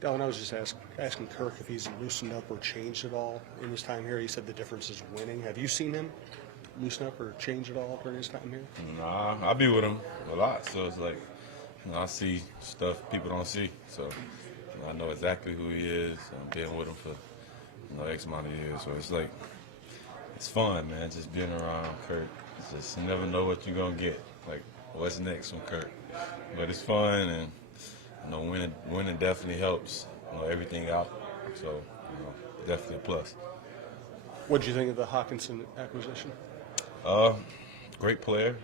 Dalvin, I was just asking Kirk if he's loosened up or changed at all in his time here. He said the difference is winning. Have you seen him loosen up or change at all during his time here? Nah, I be with him a lot, so it's like I see stuff people don't see. So I know exactly who he is. I've been with him for X amount of years. So it's like it's fun, man. Just being around Kirk. It's just you never know what you're gonna get. Like what's next from Kirk. But it's fun and. Winning definitely helps, everything out. So, definitely a plus. What did you think of the Hockenson acquisition? Great player.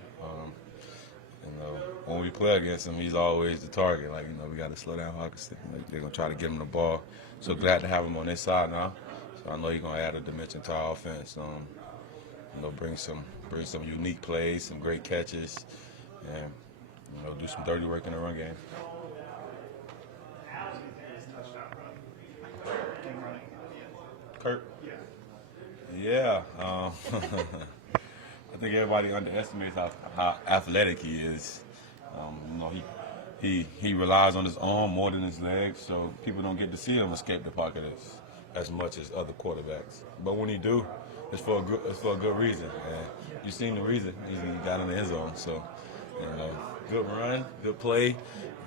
When we play against him, he's always the target. Like, we got to slow down Hockenson. Like, they're gonna try to get him the ball. So glad to have him on this side now. So I know he's gonna add a dimension to our offense. Bring some unique plays, some great catches, and do some dirty work in the run game. Kirk? Yeah. I think everybody underestimates how athletic he is. He relies on his arm more than his legs, so people don't get to see him escape the pocket as much as other quarterbacks. But when he do, it's for a good reason. And you've seen the reason he got in the end zone. So, good run, good play,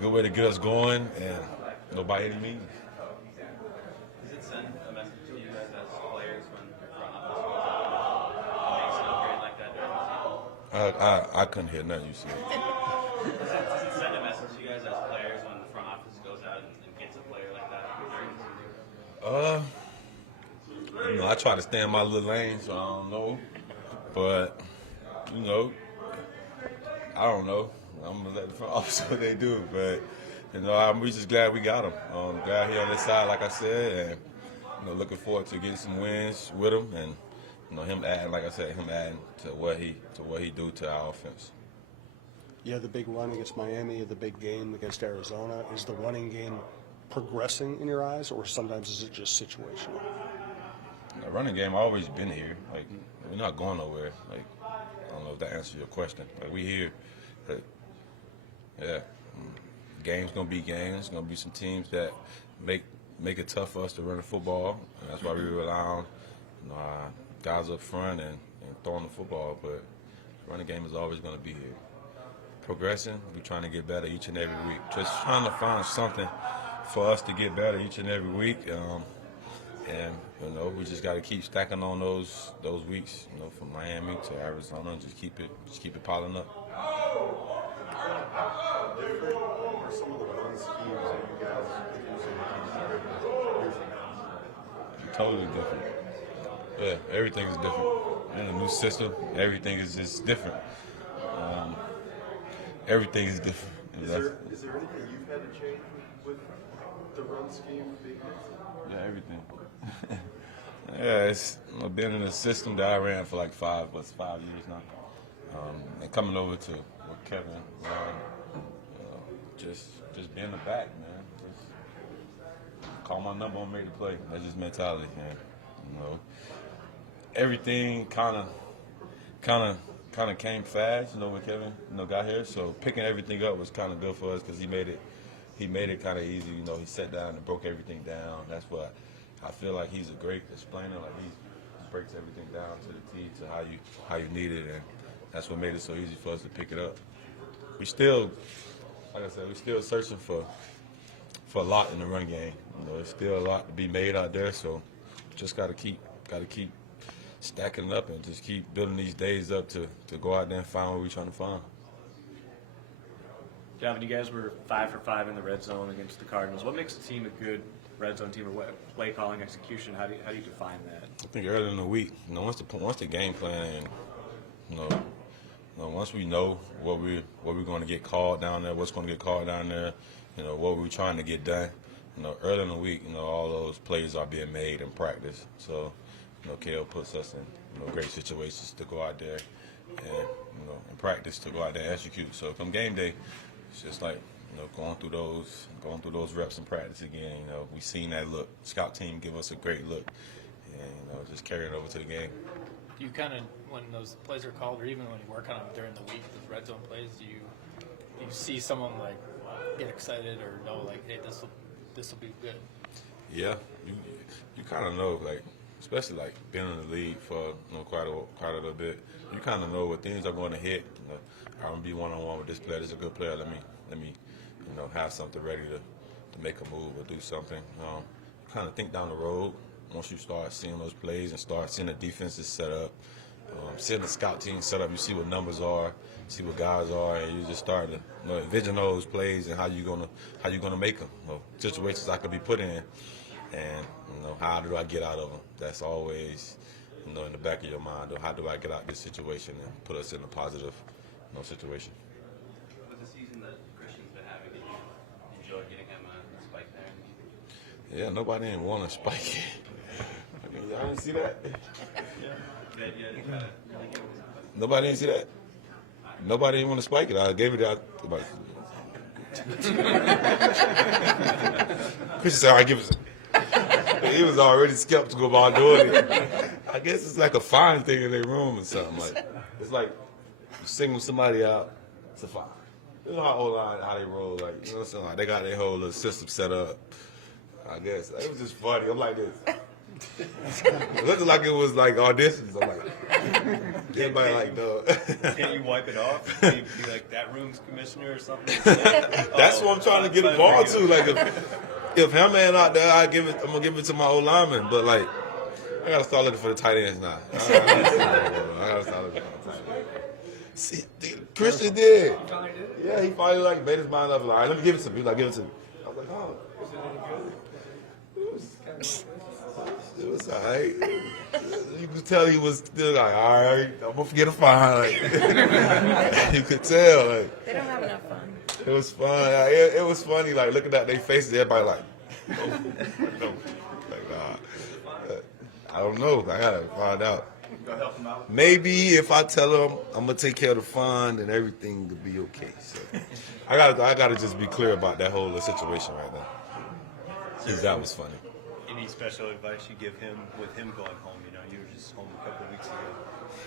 good way to get us going, and by any means. Does it send a message to you guys as players when your front office goes out and makes an upgrade like that during the season? I couldn't hear nothing you said. Does it send a message to you guys as players when the front office goes out and gets a player like that during the season? I try to stay in my little lane, so I don't know. But, I don't know. I'm going to let the front office do what they do. But, I'm just glad we got him. Glad he on this side, like I said, and, looking forward to getting some wins with him and, him adding, like I said, to what he do to our offense. Yeah, the big run against Miami, the big game against Arizona. Is the running game progressing in your eyes, or sometimes is it just situational? The running game always been here. Like, we're not going nowhere. Like, I don't know if that answers your question. Like, we here. Like, yeah. Game's going to be games. Going to be some teams that make it tough for us to run the football. And that's why we rely on our guys up front and throwing the football. But the running game is always going to be here. Progressing, we're trying to get better each and every week. Just trying to find something for us to get better each and every week. And we just got to keep stacking on those weeks, from Miami to Arizona, and just keep it piling up. Or some of the run schemes that you guys using? Totally different. Yeah, everything is different. In a new system, everything is just different. Everything is different. Is there anything you've had to change with the run scheme? Yeah, everything. Yeah, it's been in a system that I ran for like 5 years now. And coming over to with Kevin, just being the back, man. Just call my number and make the play. That's just mentality, man. Everything kind of came fast, when Kevin, got here. So picking everything up was kind of good for us because he made it kind of easy. He sat down and broke everything down. That's what I feel like he's a great explainer. Like he breaks everything down to the T to how you need it, and that's what made it so easy for us to pick it up. We still, like I said, we're still searching for a lot in the run game. There's still a lot to be made out there. So just got to keep stacking it up and just keep building these days up to go out there and find what we're trying to find. Dalvin, you guys were 5 for 5 in the red zone against the Cardinals. What makes a team a good red zone team, or what play calling, execution? How do you define that? I think early in the week, once the game plan, once we know what we're going to get called down there, what's going to get called down there, what we're trying to get done. Early in the week, all those plays are being made in practice. So, KO puts us in great situations to go out there and in practice to go out there and execute. So come game day, it's just like going through those reps in practice again. We seen that look. Scout team give us a great look, and just carry it over to the game. You kind of, when those plays are called, or even when you work on them during the week, those red zone plays, do you see someone like get excited or know like, hey, this will this will be good. Yeah, you kind of know, like, especially like being in the league for quite a little bit. You kind of know what things are going to hit. I'm gonna be one-on-one with this player. This is a good player. Let me have something ready to make a move or do something. You kind of think down the road once you start seeing those plays and start seeing the defenses set up, seeing the scout team set up. You see what numbers are, see what guys are, and you just start to envision those plays and how you gonna make them. Situations I could be put in, and how do I get out of them? That's always in the back of your mind. How do I get out of this situation and put us in a positive situation? With the season that Christian's been having, did you enjoy getting him a spike there? Yeah, nobody didn't want to spike it. Y'all didn't see that? Nobody didn't see that? Nobody didn't want to spike it. I gave it out about. Christian said, all right, give us. He was already skeptical about doing it. I guess it's like a fine thing in their room or something. Like, it's like you single somebody out, it's a fine. You know how they roll, like, you know what I'm saying? Like, they got their whole little system set up. I guess it was just funny. I'm like this. It looked like it was like auditions. I'm like, everybody like, no. Can't you wipe it off? Can you be like that room's commissioner or something? That's what I'm trying to get the ball to. Like, if him ain't out there, I'm gonna give it to my old lineman. But like, I gotta start looking for the tight ends now. I gotta start looking for the tight ends. See, Christian did. Yeah, he finally like made his mind up. Like, all right, let me give it to him. He was like, give it to me. I was like, oh. It was all right. You could tell he was still like, all right, I'm gonna forget a fine. Like, you could tell. Like, They don't have enough fun. it was fun. It was funny. Like looking at their faces, everybody like, no. Like, nah. I don't know. I gotta find out. Maybe if I tell them I'm gonna take care of the fund and everything will be okay. So I gotta just be clear about that whole situation right now. Cause that was funny. Any special advice you give him with him going home? You were just home a couple of weeks ago.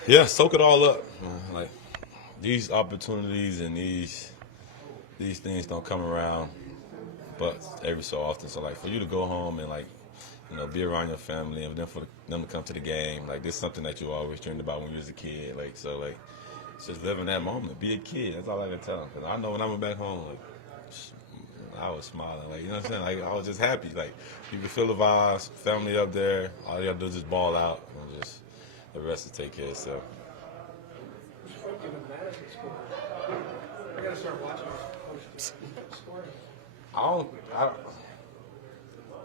Yeah, soak it all up. Like these opportunities and these things don't come around, but every so often. So like for you to go home and like be around your family, and then for them to come to the game, like this is something that you always dreamed about when you was a kid. Like so, like just live in that moment, be a kid. That's all I can tell them. Cause I know when I went back home, like I was smiling, like, you know what I'm saying? Like, I was just happy. Like, you could feel the vibes, family up there. All you gotta do is just ball out, and just the rest will take care of itself. I gotta start watching this.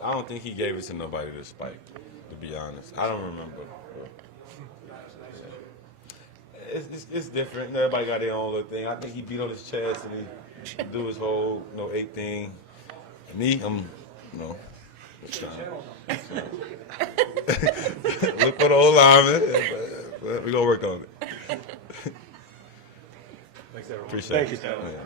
I don't think he gave it to nobody to spike, to be honest. I don't remember. It's different. Everybody got their own little thing. I think he beat on his chest and he do his whole 8 thing. Me, I'm just trying. Look for the old lineman. We're gonna work on it. Thanks, everyone. Appreciate it. Thank you. Yeah.